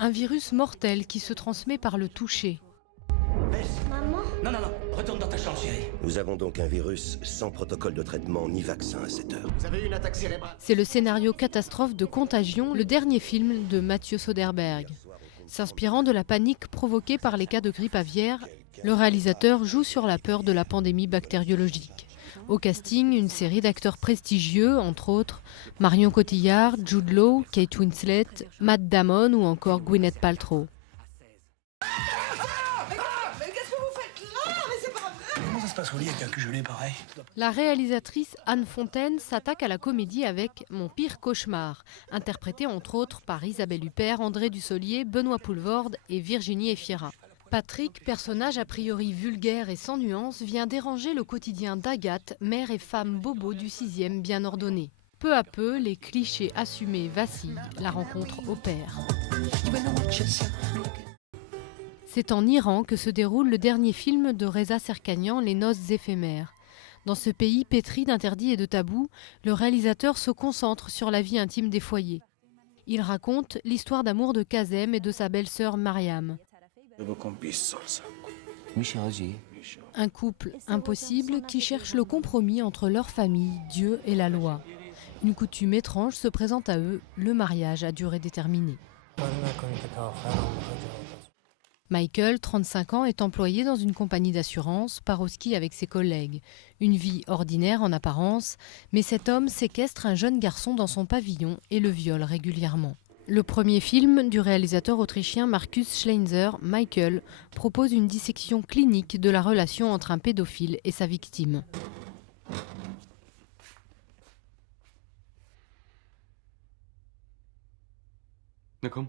Un virus mortel qui se transmet par le toucher. Maman? Non, retourne dans ta chambre, chérie. Nous avons donc un virus sans protocole de traitement ni vaccin à cette heure. Vous avez eu une attaque cérébrale? C'est le scénario catastrophe de Contagion, le dernier film de Mathieu Soderbergh. S'inspirant de la panique provoquée par les cas de grippe aviaire, le réalisateur joue sur la peur de la pandémie bactériologique. Au casting, une série d'acteurs prestigieux, entre autres Marion Cotillard, Jude Law, Kate Winslet, Matt Damon ou encore Gwyneth Paltrow. Comment ça se passe au lit avec un cul gelé pareil? La réalisatrice Anne Fontaine s'attaque à la comédie avec Mon pire cauchemar, interprété entre autres par Isabelle Huppert, André Dussolier, Benoît Poulvorde et Virginie Efira. Patrick, personnage a priori vulgaire et sans nuance, vient déranger le quotidien d'Agathe, mère et femme bobo du 6e bien ordonné. Peu à peu, les clichés assumés vacillent, la rencontre opère. C'est en Iran que se déroule le dernier film de Reza Serkanian, Les noces éphémères. Dans ce pays pétri d'interdits et de tabous, le réalisateur se concentre sur la vie intime des foyers. Il raconte l'histoire d'amour de Kazem et de sa belle-sœur Mariam. Un couple impossible qui cherche le compromis entre leur famille, Dieu et la loi. Une coutume étrange se présente à eux, le mariage à durée déterminée. Michael, 35 ans, est employé dans une compagnie d'assurance, part au ski avec ses collègues. Une vie ordinaire en apparence, mais cet homme séquestre un jeune garçon dans son pavillon et le viole régulièrement. Le premier film du réalisateur autrichien Markus Schleinzer, Michael, propose une dissection clinique de la relation entre un pédophile et sa victime. Na komm.